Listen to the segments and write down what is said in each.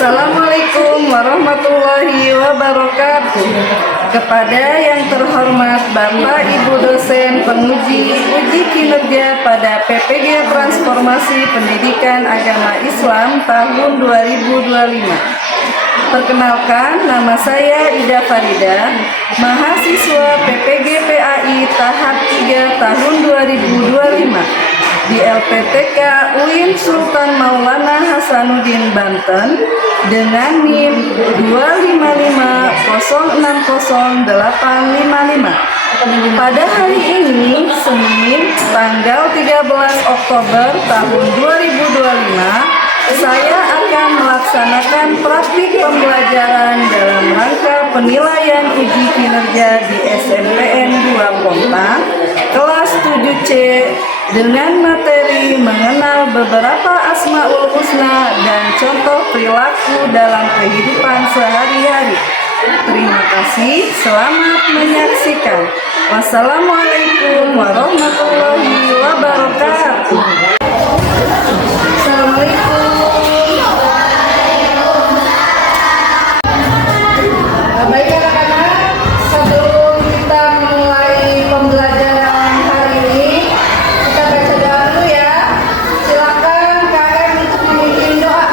Assalamualaikum warahmatullahi wabarakatuh. Kepada yang terhormat Bapak Ibu dosen penguji uji kinerja pada PPG Transformasi Pendidikan Agama Islam tahun 2025. Perkenalkan, nama saya Ida Farida, mahasiswa PPG PAI tahap 3 tahun 2025 di LPTK UIN Sultan Maulana Hasanuddin Banten dengan NIM 255060855. Pada hari ini, Senin, tanggal 13 Oktober tahun 2025, saya akan melaksanakan praktik pembelajaran dalam rangka penilaian uji kinerja di SNPN 2 Ponta, kelas 7C, dengan materi mengenal beberapa Asmaul Husna dan contoh perilaku dalam kehidupan sehari-hari. Terima kasih, selamat menyaksikan. Wassalamualaikum warahmatullahi wabarakatuh. Assalamualaikum. Baik anak-anak, sebelum kita memulai pembelajaran hari ini, kita baca doa dulu ya. Silakan KM untuk memimpin doa.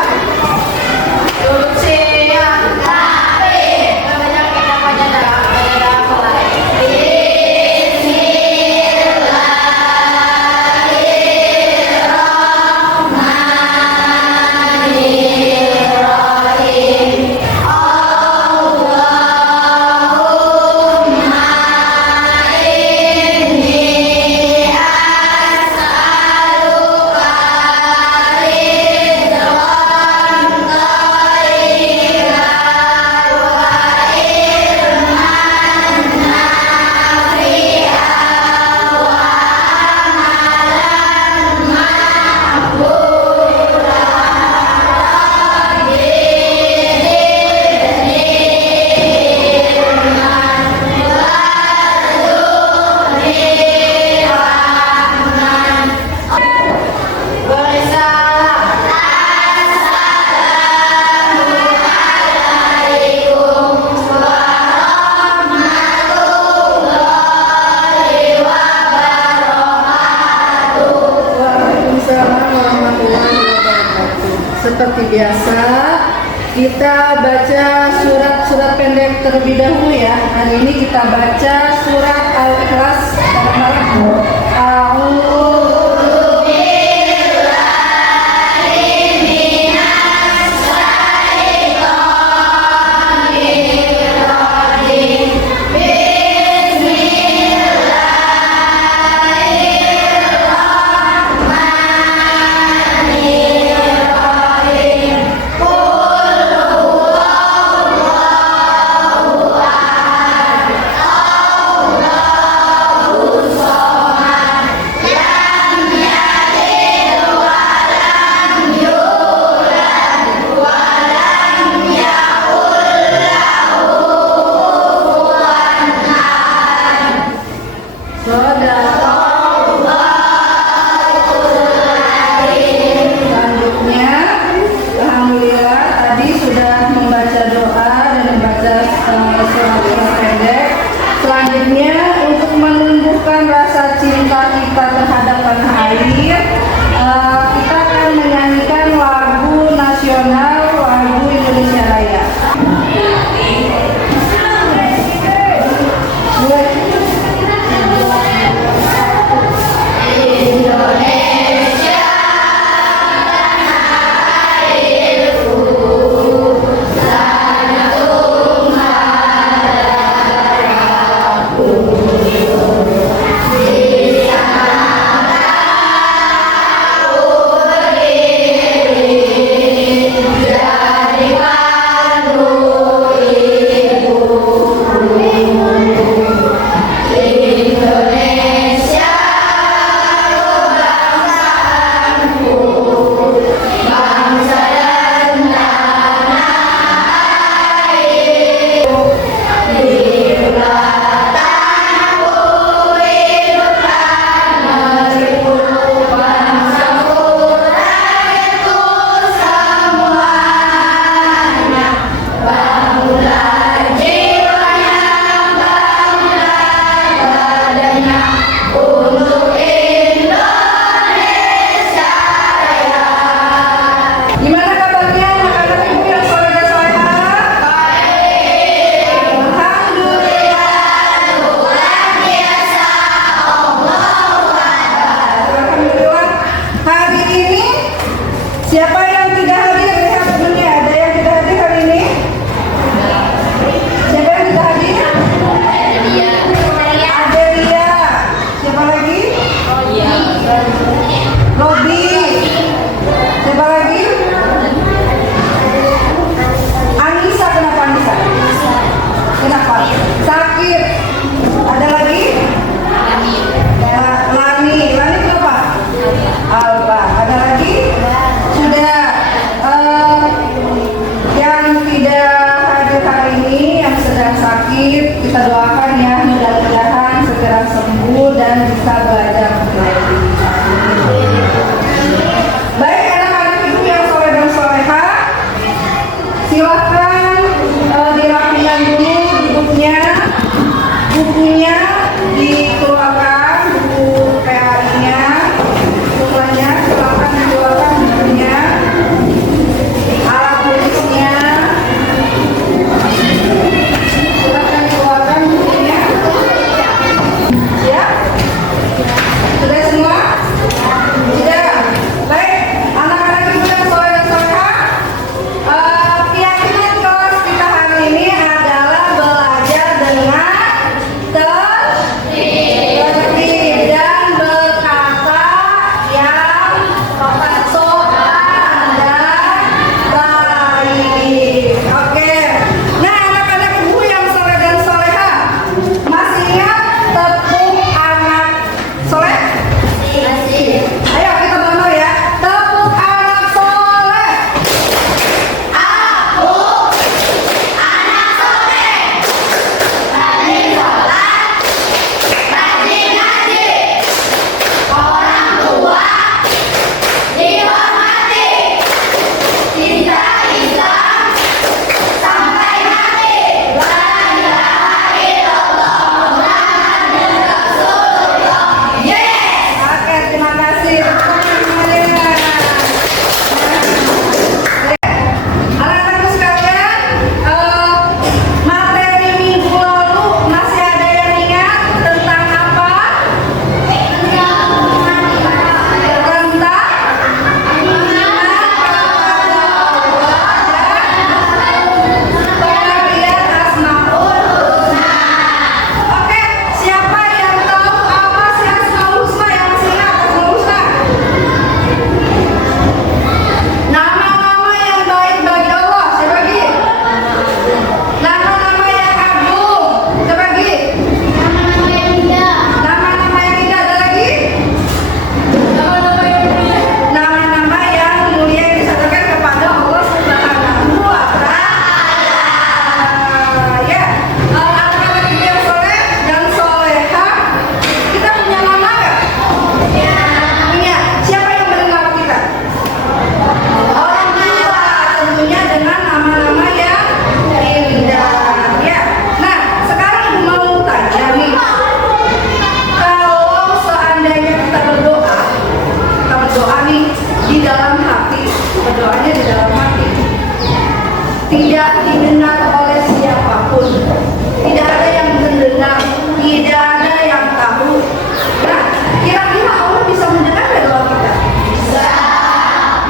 Seperti biasa, kita baca surat-surat pendek terlebih dahulu ya. Hari ini kita baca surat Al-Ikhlas. Yeah. Siapa yang tidak hadir? Lihat temennya, ada yang tidak hadir hari ini? Siapa yang tidak hadir? Adelia. Siapa lagi? Robi. Siapa lagi? Anissa. Kenapa Anissa? Kenapa? Sakit. Ada lagi? Lani. Lani kenapa? Alba. Ada lagi? Sudah. Yang tidak hadir hari ini, yang sedang sakit, kita doakan ya, mudah-mudahan segera sembuh dan bisa belajar kembali. Baik, anak-anak ibu yang soleh dan soleha, silakan dirapikan dulu bukunya dikeluarkan, buku PAI-nya, semuanya silakan dikeluarkan bukunya, alat tulisnya, silakan dikeluarkan bukunya. Ya, sudah semua? Sudah. Baik, anak-anak ibu yang soleh dan soleha, keyakinan kelas kita hari ini adalah belajar dengan tertib dan berkata yang sopan dan baik. Oke. Nah, anak-anak ibu yang soleh dan soleha, masih ingat tepuk anak soleh? Ayo kita bantu ya. Tepuk anak soleh. Oke, terima kasih. Anak-anakku sekalian, materi minggu lalu masih ada yang ingat tentang apa? Tentang pengertian Asmaul Husna. Oke, siapa yang tahu apa sih Asmaul Husna? Yang masih ingat Asmaul Husna? Nama-nama yang baik bagi Allah. Siapa lagi? Nama-nama yang agung. Siapa lagi? Nama-nama yang indah. Ada lagi? Nama-nama yang mulia yang disatukan kepada Allah Subhanahu wa Ta'ala. Ya, anak-anak ibu yang soleh dan soleha, kita punya nama nggak? Punya. Siapa yang beri nama kita? Orang tua, tentunya dengan nama-nama yang indah. Ya. Nah, sekarang ibu mau tanya nih, kalau seandainya kita berdoa nih di dalam hati, berdoanya di dalam hati, tidak didengar oleh siapapun, tidak ada yang mendengar, tidak ada yang tahu. Nah, kira-kira Allah bisa mendengar nggak doa kita?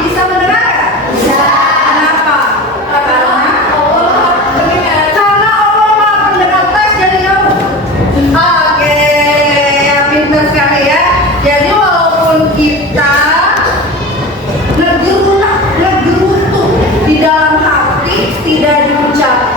Bisa mendengar nggak? Kenapa? Karena Allah maha pendengar. Tes jadi kamu. Oke, pintar sekali ya. Jadi walaupun kita ngegerutu di dalam hati tidak diucapkan,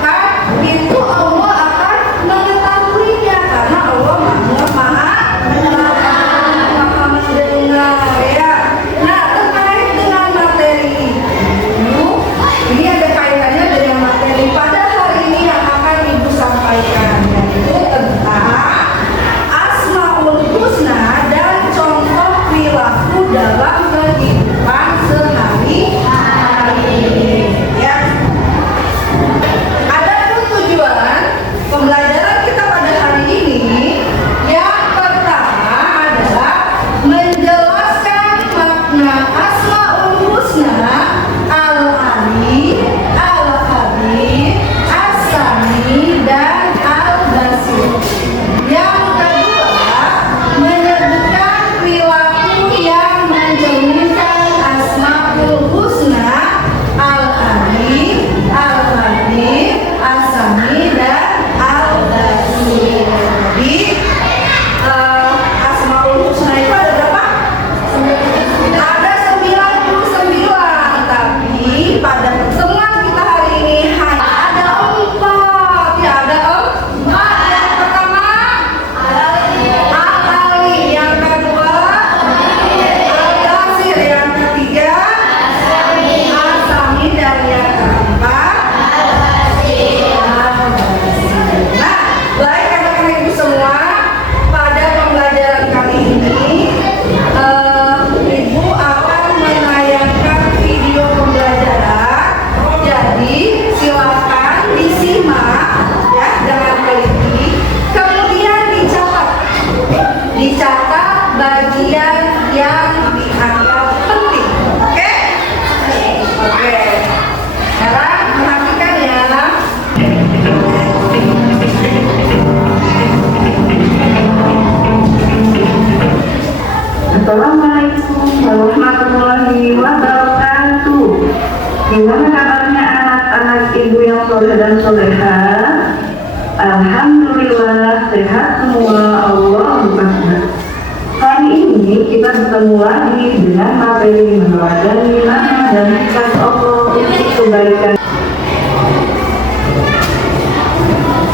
bertemu lagi dengan materi meneladani nama dan sifat Allah untuk kebaikan.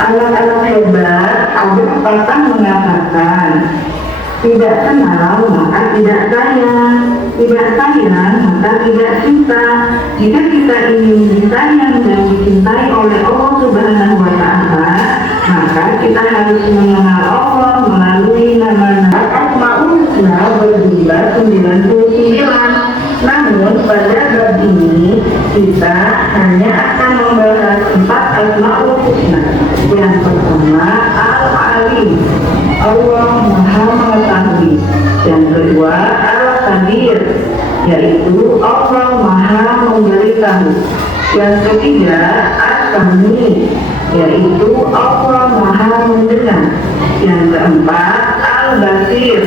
Anak-anak hebat, ada pepatah mengatakan, tidak kenal maka tidak sayang, tidak sayang maka tidak cinta. Jika kita ingin disayang dan dicintai oleh Allah Subhanahu wa Ta'ala, maka kita harus mengenal Allah melalui nama-nama. Asmaul Husna berjumlah 99. Namun pada bab ini kita hanya akan membahas 4 Asmaul Husna. Yang pertama Al-Alim, Allah Maha Mengetahui. Yang kedua Al-Qadir, yaitu Allah Maha Memberitahu. Yang ketiga As-Sami, yaitu Allah Maha Mendengar. Yang keempat Al-Basir,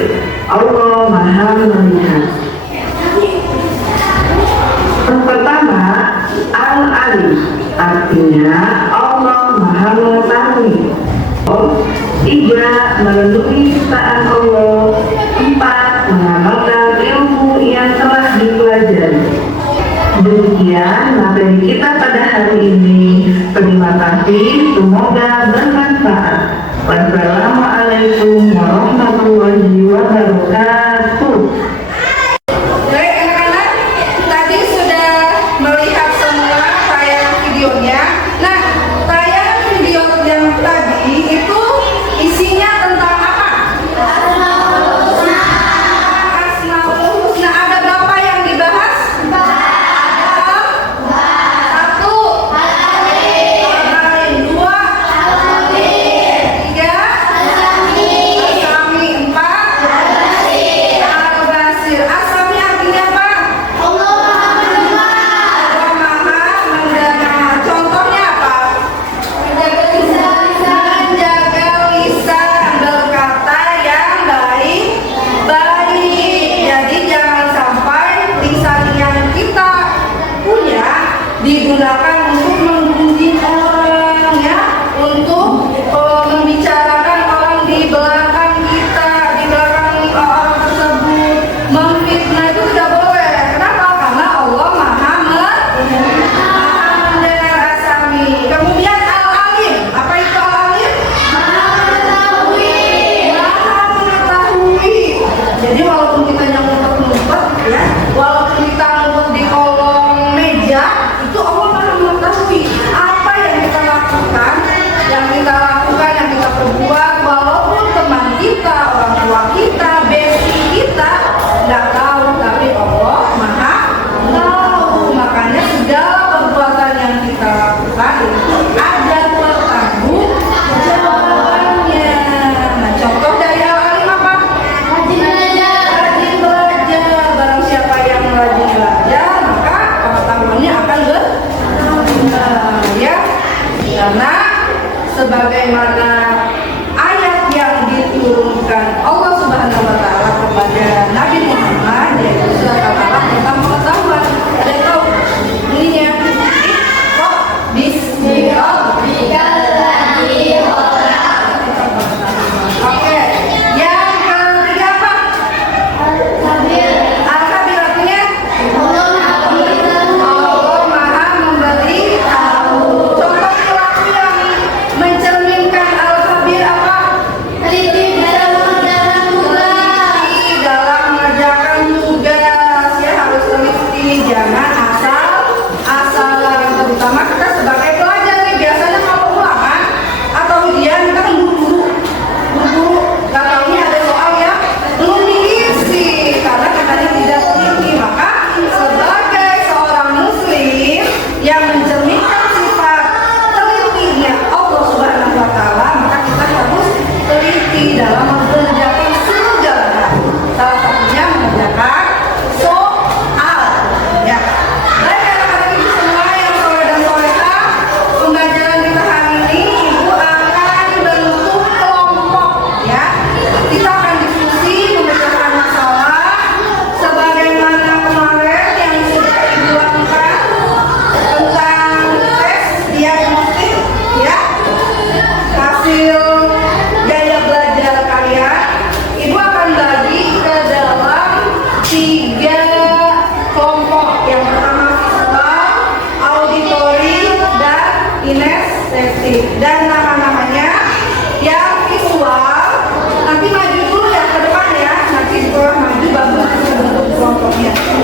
Allah Maha Melihat. Yang pertama Al-Alim, artinya Allah Maha Mengetahui. 3. Memenuhi ciptaan Allah. 4. Mengamalkan ilmu yang telah dipelajari. Demikian materi kita pada hari ini. Terima kasih, semoga bermanfaat. Wassalamualaikum warahmatullahi wabarakatuh. Baik anak-anak, tadi sudah melihat semua tayangan videonya. Nah, tayangan video yang tadi itu isinya tentang apa? Asmaul Husna. Ada berapa yang dibahas? Satu. Al-Alim. 2. Al-Qadir. 3. Al-Sami. 4.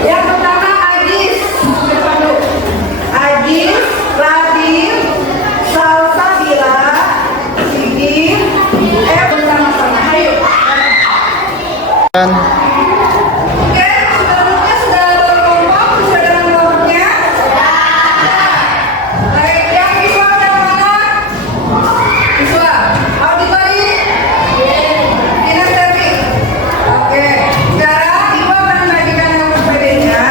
Yang pertama Ajis, depan dulu. Ajis, Radin, Salsabila, Sigit, bersama-sama. Ayo. Oke, sudah berkelompok, sudah dengan kelompoknya? Baik, yang siswa yang mana? Siswa, auditori? Kinestesi? Oke, sekarang Ibu akan membagikan KPPD-nya.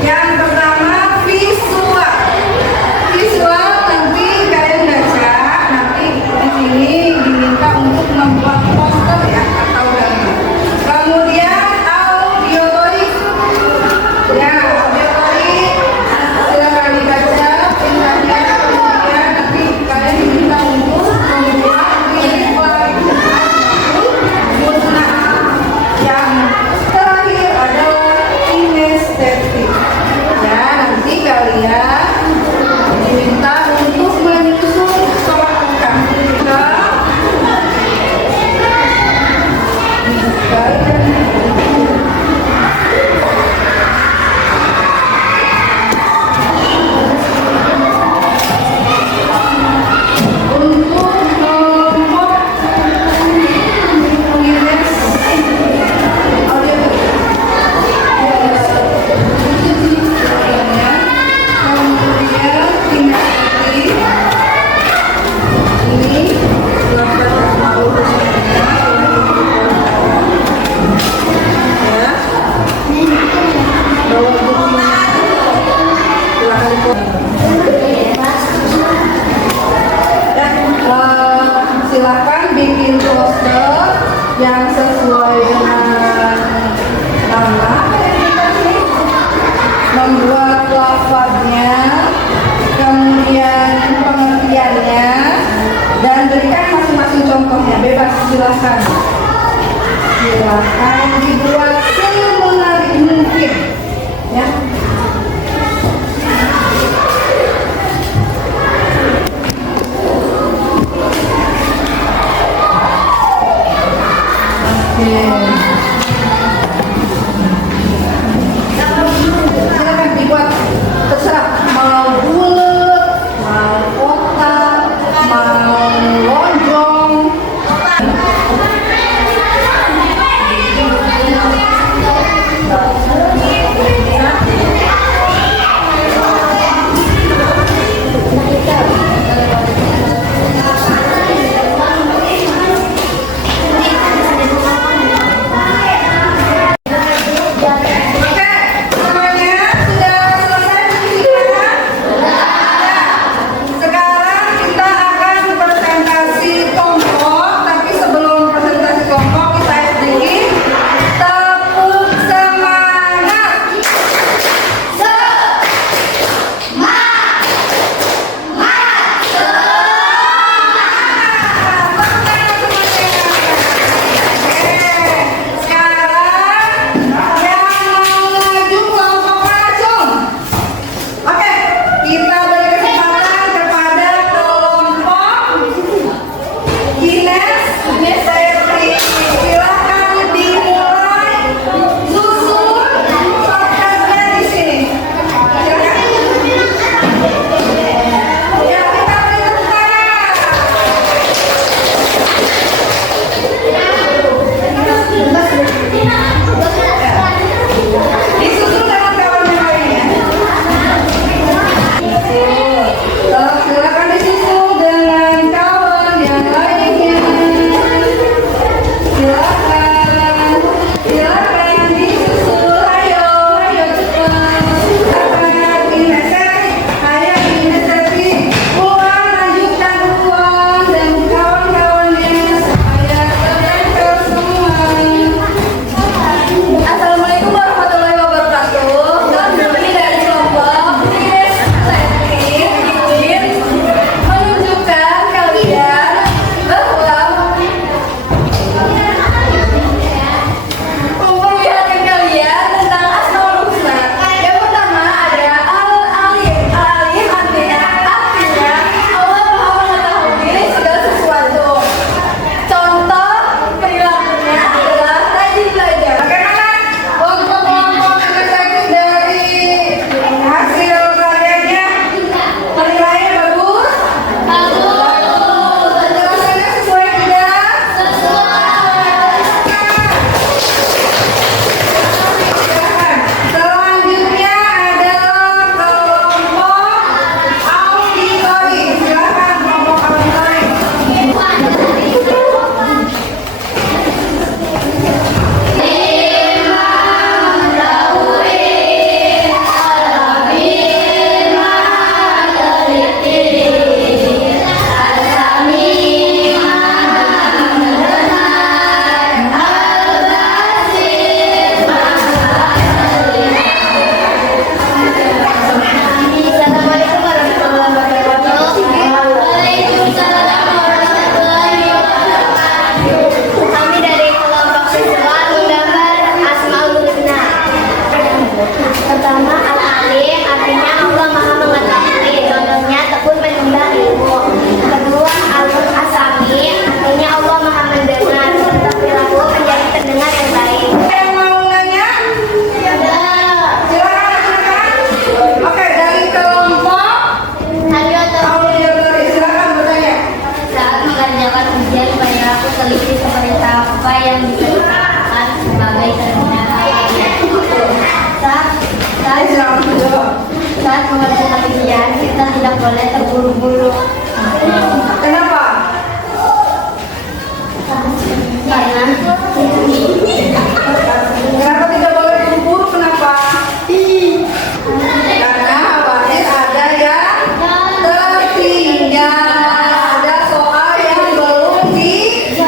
Yang pertama visual. Visual nanti kalian baca, nanti di sini diminta untuk membuat poster ya atau gambar. Kemudian audiotori. Ya, audiotori silakan dibaca perintahnya. Kemudian nanti kalian diminta untuk membuat visual musnah. Yang terakhir adalah kinestetik. Ya, nanti kalian diminta untuk menyusun surat lengkap. Untuk kelompok Ines audio kemudian kinestetik ini silakan mau ya bawa bukunya silakan silakan bikin poster yang sesuai dengan nama membuat lafaznya kemudian pengertiannya dan berikan masing-masing contohnya bebas silakan dibuat semenarik mungkin ya. Oke. Silakan dibuat terserah mau bulat, mau kotak, mau lonjong. Saat mengerjakan ujian, kita tidak boleh terburu-buru. Kenapa? Karena Kenapa tidak boleh buru-buru? Kenapa? Karena khawatir ada yang tertinggal, ada soal yang belum diisi.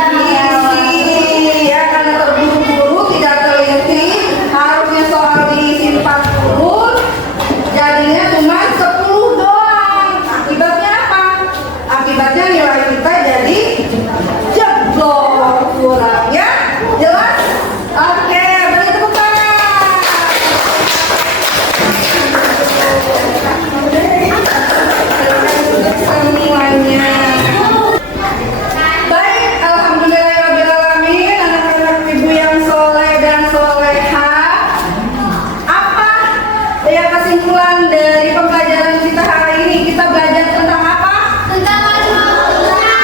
Ya, karena terburu-buru, tidak teliti, harusnya soal diisi 40, jadinya cuma 10 doang. Akibatnya apa? Akibatnya nilai kita jadi jeblok. Kurangnya jelas? Oke, beri tepuk tangan. Semuanya. Baik, alhamdulillahirobbilalamin, anak-anak ibu yang soleh dan soleha. Apa ya kesimpulan dari pembelajaran kita hari ini? Kita belajar tentang apa? tentang Asmaul Husna.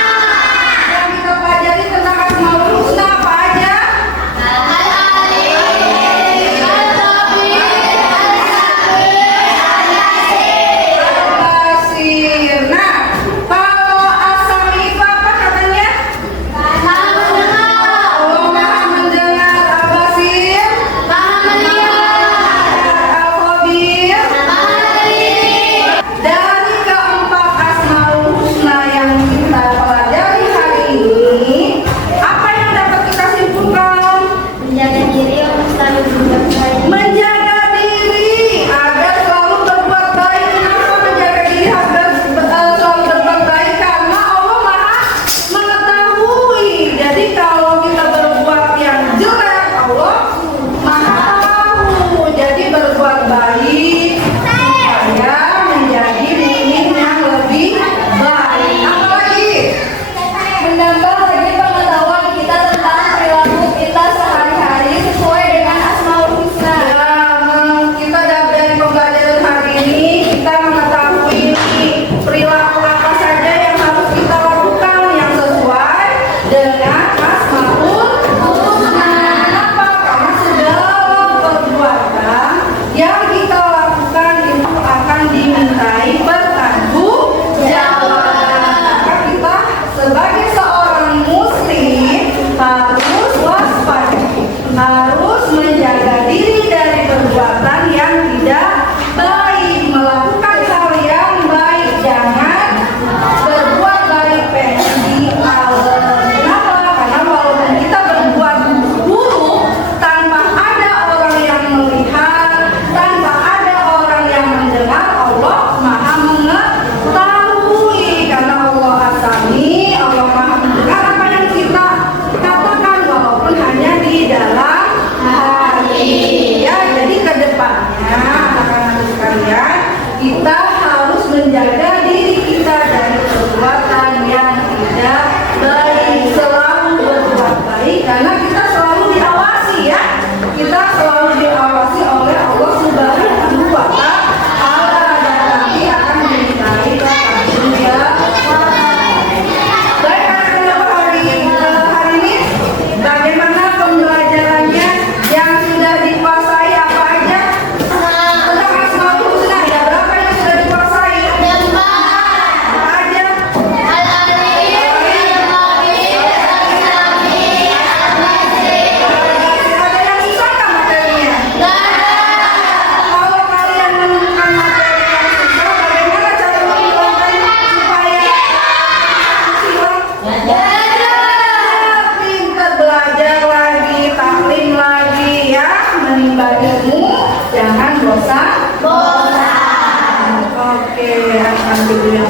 Yang kita pelajari tentang Asmaul Husna apa aja? Al-Alim, Al-Khabir, Al-Sami', Al-Basir. Basir. Nah, kalau As-Sami itu apa katanya? Maha mendengar, Allah Maha mendengar. Al-Basir, Maha melihat, Al-Khabir. Maha teliti. Dari keempat Asmaul Husna yang kita pelajari hari ini, apa yang dapat kita simpulkan? Menjaga diri untuk selalu berbuat baik. Menjaga diri agar selalu berbuat baik. Kenapa menjaga diri agar selalu berbuat baik? Karena Allah Maha mengetahui. Jadi kalau kita berbuat yang jelek, Allah Maha tahu. Jadi berbuat baik supaya menjadi mukmin yang lebih baik. Apalagi? Menambah lagi pengetahuan kita tentang perilaku kita sehari-hari sesuai dengan Asmaul Husna. Ya, kita dari pembelajaran hari ini kita mengetahui perilaku apa saja yang harus kita lakukan yang sesuai dengan Asmaul Husna. Kenapa? Karena segala perbuatan yang kita lakukan itu akan dimintai pertanggungjawaban. Maka kita sebagai seorang muslim harus waspada, harus menjaga diri dari perbuatan yang tidak baik, melakukan hal yang baik, jangan berbuat baik pengen dialah. Kenapa? Karena walaupun kita berbuat buruk tanpa ada orang yang melihat, tanpa ada orang yang mendengar, Allah Maha mengetahui. Karena Allah As-Sami, Allah Maha mendengar apa yang kita katakan walaupun hanya di dalam hati. Ya, jadi ke depannya anak-anak sekalian, kita harus menjaga diri kita dari perbuatan yang tidak baik, selalu berbuat baik karena kita selalu diawasi ya. Kita selalu diawasi oleh Allah Subhanahu wa Ta'ala dan nanti akan dimintai pertanggungjawaban. Baik, anak-anak hari ini bagaimana pembelajarannya yang sudah dikuasai apa aja? Tentang Asmaul Husna ya, berapa yang sudah dikuasai? Apa aja? Al-Alim, Al-Khabir, Al-Sami', Al-Basir. Ada yang susah nggak materinya? Kalau kalian menemukan materi yang susah, bagaimana cara menghilangkan supaya pintar belajar lagi, taklim lagi ya, menimba ilmu, jangan bosan. Oke, alhamdulillah.